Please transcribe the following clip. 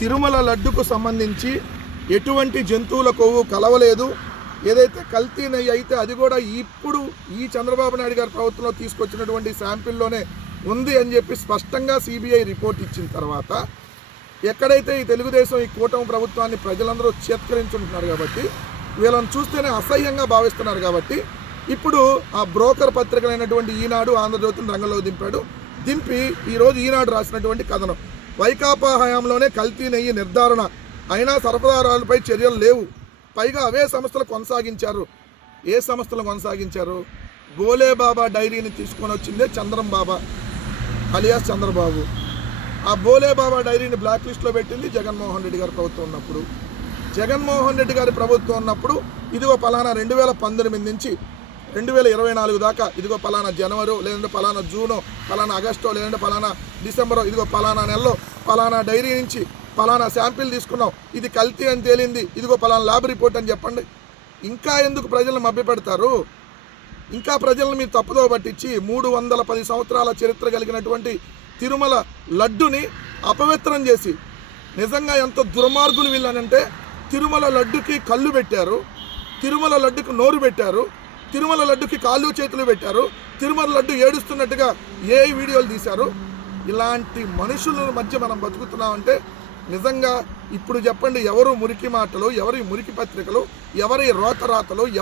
తిరుమల లడ్డుకు సంబంధించి ఎటువంటి జంతువుల కొవ్వు కలవలేదు. ఏదైతే కల్తీ నెయ్యి అయితే అది కూడా ఇప్పుడు ఈ చంద్రబాబు నాయుడు గారి ప్రభుత్వంలో తీసుకొచ్చినటువంటి శాంపిల్లోనే ఉంది అని చెప్పి స్పష్టంగా సిబిఐ రిపోర్ట్ ఇచ్చిన తర్వాత ఎక్కడైతే ఈ తెలుగుదేశం ఈ కూటమి ప్రభుత్వాన్ని ప్రజలందరూ చేత్కరించుకుంటున్నారు కాబట్టి వీళ్ళని చూస్తేనే అసహ్యంగా భావిస్తున్నారు కాబట్టి ఇప్పుడు ఆ బ్రోకర్ పత్రికలైనటువంటి ఈనాడు, ఆంధ్రజ్యోతిని రంగంలోకి దింపి ఈరోజు ఈనాడు రాసినటువంటి కథనం, వైకాపా హయాంలోనే కల్తీ నెయ్యి నిర్ధారణ అయినా సరఫరాదారులపై చర్యలు లేవు, పైగా అవే సంస్థలు కొనసాగించారు. ఏ సంస్థలు కొనసాగించారు? బోలేబాబా డైరీని తీసుకొని వచ్చిందే చంద్రం బాబా అలియాస్ చంద్రబాబు. ఆ బోలేబాబా డైరీని బ్లాక్ లిస్ట్లో పెట్టింది జగన్మోహన్ రెడ్డి గారి ప్రభుత్వం ఉన్నప్పుడు. జగన్మోహన్ రెడ్డి గారి ప్రభుత్వం ఉన్నప్పుడు ఇదిగో పలానా 2019 నుంచి 2024 దాకా ఇదిగో పలానా జనవరి, లేదంటే పలానా జూనో, పలానా ఆగస్టో, లేదంటే పలానా డిసెంబరో, ఇదిగో పలానా నెలలో పలానా డైరీ నుంచి పలానా శాంపిల్ తీసుకున్నాం, ఇది కల్తీ అని తేలింది, ఇదిగో పలానా ల్యాబ్ రిపోర్ట్ అని చెప్పండి. ఇంకా ఎందుకు ప్రజలను మభ్యపెడతారు? ఇంకా ప్రజలను మీరు తప్పుదో పట్టించి 310 సంవత్సరాల చరిత్ర కలిగినటువంటి తిరుమల లడ్డుని అపవిత్రం చేసి, నిజంగా ఎంత దుర్మార్గులు వీళ్ళనంటే తిరుమల లడ్డుకి కళ్ళు పెట్టారు, తిరుమల లడ్డుకి నోరు పెట్టారు, తిరుమల లడ్డుకి కాళ్ళు చేతులు పెట్టారు, తిరుమల లడ్డు ఏడుస్తున్నట్టుగా ఏ వీడియోలు తీశారు. ఇలాంటి మనుషుల మధ్య మనం బతుకుతున్నామంటే నిజంగా ఇప్పుడు చెప్పండి, ఎవరు మురికి మాటలు, ఎవరి మురికి పత్రికలు, ఎవరి రోతరాతలు,